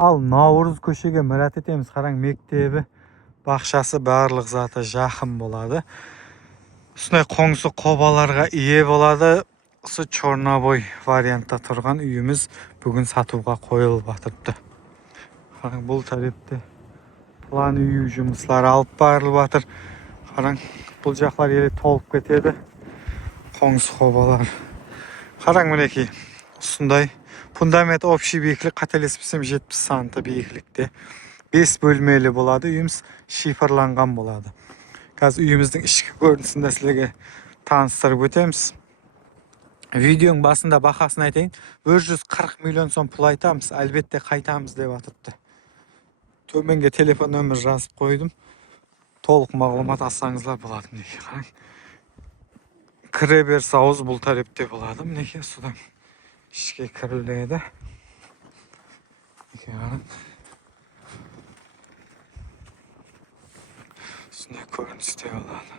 Ал Наурыз көшеге мұрат етеміз. Қараң, мектебі, бақшасы барлық заты жақын болады. Үстіне қоңсы қобаларға ие болады. Осы Чорнобой вариантта тұрған үйіміз бүгін сатуға қойылып жатырды. Қараң, бұл тарепте план үй жұмыслары алып барылып жатыр. Қараң, бұл жақлар еле толып кетеді. Қоңсы қобалар. Қараң, мінекей, осындай фундамент общий биіктік қателеспесем 70 санты биіктікте. 5 бөлмелі болады. Үйіміз шифрланған болады. Қазір үйіміздің ішкі көрінісін сіздерге таныстырып өтеміз. Видеоның басында бақасын айтайын. 140 миллион сом пұл айтамыз. Әлбетте қайтамыз деп атыпты. Төменге телефон нөмір жазып қойдым. Толық мағлұмат алсаңыздар болады. Кіреберіс ауыз бұл тарепте болады. Мінекей, судан ішке кіріледі. Сондай көріністе болады.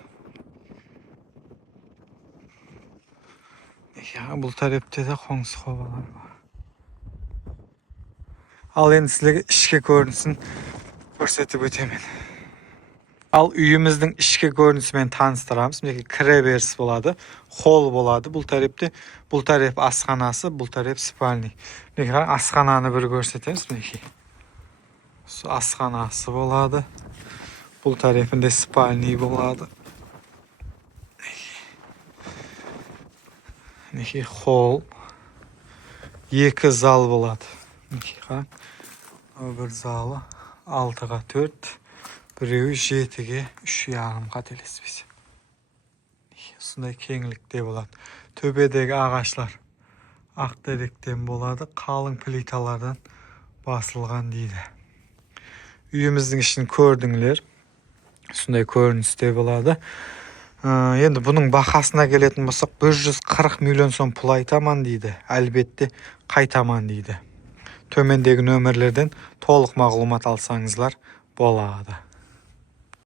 Бұл тарепте де қоңсы қобалар бар. Ал енді сіздерге ішке көрінісін көрсетіп өтемін. Ал үйіміздің ішкі көрінісімен таныстырамыз. Мінекей, кіреберіс болады, холл болады. Бұл тареп асханасы, бұл тареп спальный. Мінекей, асхананы бір көрсетеміз. Мінекей, асханасы болады. Бұл тарепінде спальный болады. Мінекей, холл. 2 зал болады. Мінекей, бір залы 6-ға 4. Біреуі 7-ге 3,5 қателеспесем. Сондай кеңлікте болады. Төбедегі ағашлар ақтеректен болады. Қалың плиталардан басылған дейді. Үйіміздің ішін көрдіңдер. Сондай көріністе болады. Енді бұның бақасына келетін болсақ 140 миллион сом пұл айтаман дейді. Әлбетте қайтаман дейді. Төмендегі нөмірлерден толық мағлұмат алсаңыздар болады.